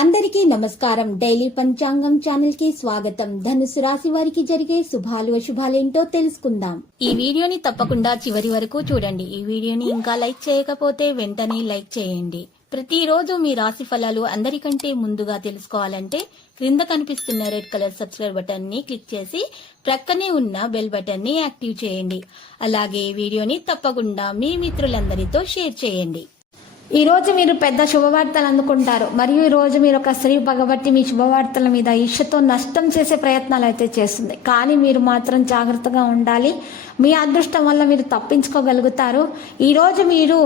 అందరికీ నమస్కారం. డైలీ పంచాంగం ఛానల్ కి స్వాగతం. ధనుసు రాశి వారికి జరిగే శుభాలు అశుభాలేంటో తెలుసుకుందాం. ఈ వీడియోని తప్పకుండా చివరి వరకు చూడండి. ఈ వీడియోని ఇంకా లైక్ చేయకపోతే వెంటనే లైక్ చేయండి. ప్రతిరోజు మీ రాశి ఫలాలు అందరికంటే ముందుగా తెలుసుకోవాలంటే క్రింద కనిపిస్తున్న రెడ్ కలర్ సబ్స్క్రైబ్ బటన్ ని క్లిక్ చేసి ప్రక్కనే ఉన్న బెల్ బటన్ ని యాక్టివ్ చేయండి. అలాగే వీడియోని తప్పకుండా మీ మిత్రులందరితో షేర్ చేయండి. ఈ రోజు మీరు పెద్ద శుభవార్తలు అందుకుంటారు. మరియు ఈ రోజు మీరు ఒక స్త్రీ పగబట్టి మీ శుభవార్తల మీద ఈర్ష్యతో నష్టం చేసే ప్రయత్నాలు అయితే చేస్తుంది. కానీ మీరు మాత్రం జాగ్రత్తగా ఉండాలి. మీ అదృష్టం వల్ల మీరు తప్పించుకోగలుగుతారు. ఈ రోజు మీరు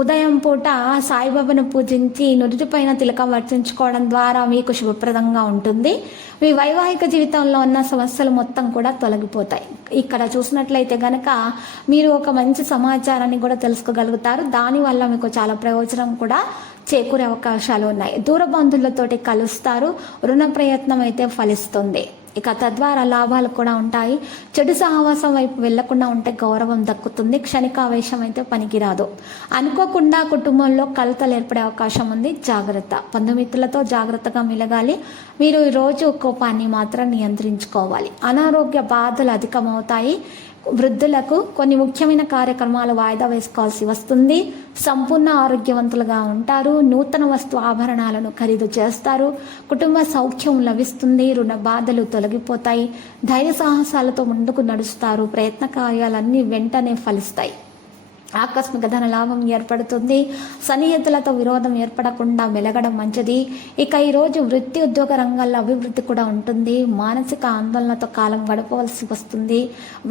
ఉదయం పూట సాయిబాబాను పూజించి నుదుటిపైన తిలకం వర్తించుకోవడం ద్వారా మీకు శుభప్రదంగా ఉంటుంది. మీ వైవాహిక జీవితంలో ఉన్న సమస్యలు మొత్తం కూడా తొలగిపోతాయి. ఇక్కడ చూసినట్లయితే గనక మీరు ఒక మంచి సమాచారాన్ని కూడా తెలుసుకోగలుగుతారు. దానివల్ల మీకు చాలా ప్రయోజనం కూడా చేకూరే అవకాశాలు ఉన్నాయి. దూర బంధువులతోటి కలుస్తారు. రుణ ప్రయత్నం అయితే ఫలిస్తుంది. ఇక తద్వారా లాభాలు కూడా ఉంటాయి. చెడు సహవాసం వైపు వెళ్లకుండా ఉంటే గౌరవం దక్కుతుంది. క్షణికావేశం అయితే పనికిరాదు. అనుకోకుండా కుటుంబంలో కలతలు ఏర్పడే అవకాశం ఉంది. జాగ్రత్త. బంధుమిత్రులతో జాగ్రత్తగా మెలగాలి. మీరు ఈ రోజు కోపాన్ని మాత్రం నియంత్రించుకోవాలి. అనారోగ్య బాధలు అధికమవుతాయి. వృద్ధులకు కొన్ని ముఖ్యమైన కార్యక్రమాలు వాయిదా వేసుకోవాల్సి వస్తుంది. సంపూర్ణ ఆరోగ్యవంతులుగా ఉంటారు. నూతన వస్తు ఆభరణాలను ఖరీదు చేస్తారు. కుటుంబ సౌఖ్యం లభిస్తుంది. రుణ బాధలు తొలగిపోతాయి. ధైర్య సాహసాలతో ముందుకు నడుస్తారు. ప్రయత్న కార్యాలన్నీ వెంటనే ఫలిస్తాయి. ఆకస్మిక ధన లాభం ఏర్పడుతుంది. సన్నిహితులతో విరోధం ఏర్పడకుండా మెలగడం మంచిది. ఇక ఈరోజు వృత్తి ఉద్యోగ రంగాల్లో అభివృద్ధి కూడా ఉంటుంది. మానసిక ఆందోళనతో కాలం గడపవలసి వస్తుంది.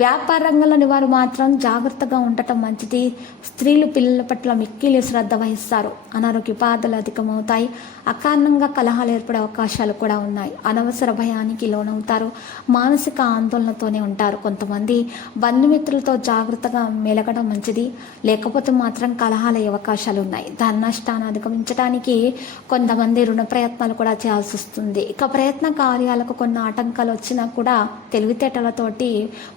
వ్యాపార రంగంలోని వారు మాత్రం జాగ్రత్తగా ఉండటం మంచిది. స్త్రీలు పిల్లల పట్ల మిక్కిలి శ్రద్ధ వహిస్తారు. అనారోగ్య బాధలు అధికమవుతాయి. అకారణంగా కలహాలు ఏర్పడే అవకాశాలు కూడా ఉన్నాయి. అనవసర భయానికి లోనవుతారు. మానసిక ఆందోళనతోనే ఉంటారు. కొంతమంది బంధుమిత్రులతో జాగ్రత్తగా మెలగడం మంచిది. లేకపోతే మాత్రం కలహాల అవకాశాలు ఉన్నాయి. ధన నష్టాన్ని అధిగమించడానికి కొంతమంది రుణ ప్రయత్నాలు కూడా చేయాల్సి వస్తుంది. ఇక ప్రయత్న కార్యాలకు కొన్ని ఆటంకాలు వచ్చినా కూడా తెలివితేటలతోటి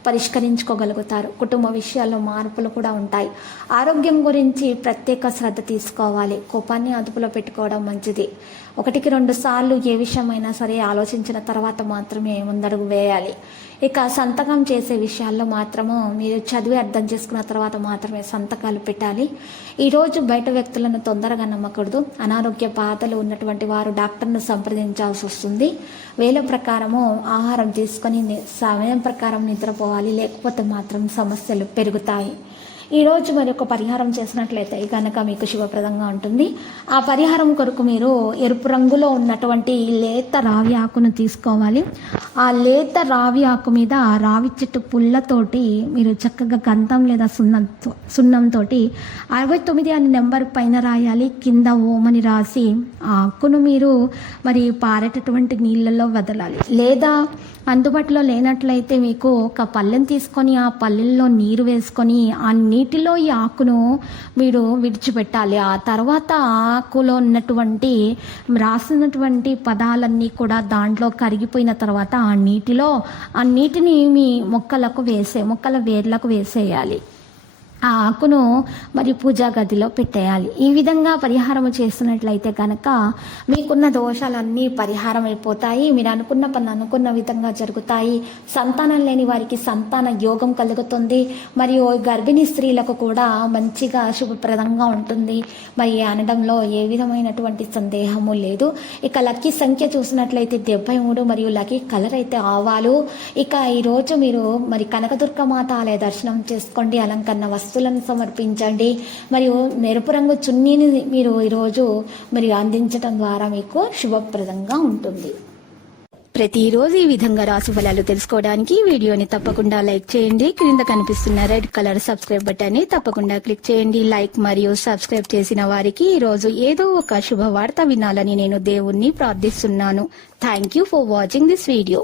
పరిష్కరించుకోగలుగుతారు. కుటుంబ విషయాల్లో మార్పులు కూడా ఉంటాయి. ఆరోగ్యం గురించి ప్రత్యేక శ్రద్ధ తీసుకోవాలి. కోపాన్ని అదుపులో పెట్టుకోవడం మంచిది. 1-2 సార్లు ఏ విషయమైనా సరే ఆలోచించిన తర్వాత మాత్రమే ముందడుగు వేయాలి. ఇక సంతకం చేసే విషయాల్లో మాత్రము మీరు చదివి అర్థం చేసుకున్న తర్వాత మాత్రమే సంతకాలు పెట్టాలి. ఈరోజు బయట వ్యక్తులను తొందరగా నమ్మకూడదు. అనారోగ్య బాధలు ఉన్నటువంటి వారు డాక్టర్ను సంప్రదించాల్సి వస్తుంది. వేళ ప్రకారము ఆహారం తీసుకొని సమయం ప్రకారం నిద్రపోవాలి. లేకపోతే మాత్రం సమస్యలు పెరుగుతాయి. ఈరోజు మరి ఒక పరిహారం చేసినట్లయితే కనుక మీకు శుభప్రదంగా ఉంటుంది. ఆ పరిహారం కొరకు మీరు ఎరుపు రంగులో ఉన్నటువంటి లేత రావి ఆకును తీసుకోవాలి. ఆ లేత రావి ఆకు మీద రావి చెట్టు పుల్లతోటి మీరు చక్కగా గంధం లేదా సున్నంతో 69 అనే నెంబర్ పైన రాయాలి. కింద ఓమని రాసి ఆ ఆకును మీరు మరి పారేటటువంటి నీళ్ళల్లో వదలాలి. లేదా అందుబాటులో లేనట్లయితే మీకు ఒక పళ్ళెం తీసుకొని ఆ పళ్ళెంలో నీరు వేసుకొని ఆ నీటిలో ఈ ఆకును మీరు విడిచిపెట్టాలి. ఆ తర్వాత ఆకులో ఉన్నటువంటి రాసినటువంటి పదాలన్నీ కూడా దాంట్లో కరిగిపోయిన తర్వాత ఆ నీటిని మీ మొక్కల వేర్లకు వేసేయాలి. ఆ ఆకును మరి పూజా గదిలో పెట్టేయాలి. ఈ విధంగా పరిహారం చేస్తున్నట్లయితే కనుక మీకున్న దోషాలన్నీ పరిహారం అయిపోతాయి. మీరు అనుకున్న పని అనుకున్న విధంగా జరుగుతాయి. సంతానం లేని వారికి సంతాన యోగం కలుగుతుంది. మరియు గర్భిణీ స్త్రీలకు కూడా మంచిగా శుభప్రదంగా ఉంటుంది. మరి అనడంలో ఏ విధమైనటువంటి సందేహము లేదు. ఇక లక్కీ సంఖ్య చూసినట్లయితే 73 మరియు లక్కీ కలర్ అయితే ఆవాలు. ఇక ఈరోజు మీరు మరి కనకదుర్గమాత ఆలయ దర్శనం చేసుకోండి. అలంకరణ వస్తువులను సమర్పించండి. మరియు మెరుపు రంగు చున్నీని మీరు ఈరోజు మరి అందించడం ద్వారా మీకు శుభప్రదంగా ఉంటుంది. ప్రతిరోజు ఈ విధంగా రాశి ఫలాలు తెలుసుకోవడానికి వీడియోని తప్పకుండా లైక్ చేయండి. క్రింద కనిపిస్తున్న రెడ్ కలర్ సబ్స్క్రైబ్ బటన్ ని తప్పకుండా క్లిక్ చేయండి. లైక్ మరియు సబ్స్క్రైబ్ చేసిన వారికి ఈ రోజు ఏదో ఒక శుభవార్త వినాలని నేను దేవుణ్ణి ప్రార్థిస్తున్నాను. Thank you for watching this video.